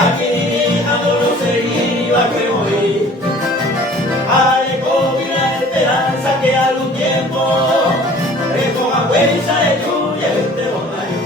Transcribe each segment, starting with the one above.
Aquí adoro seguir a que voy. Ay, con la esperanza que algún tiempo recoja huella de lluvia en este bonayo.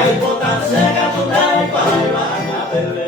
Ay, potencia que tu ley para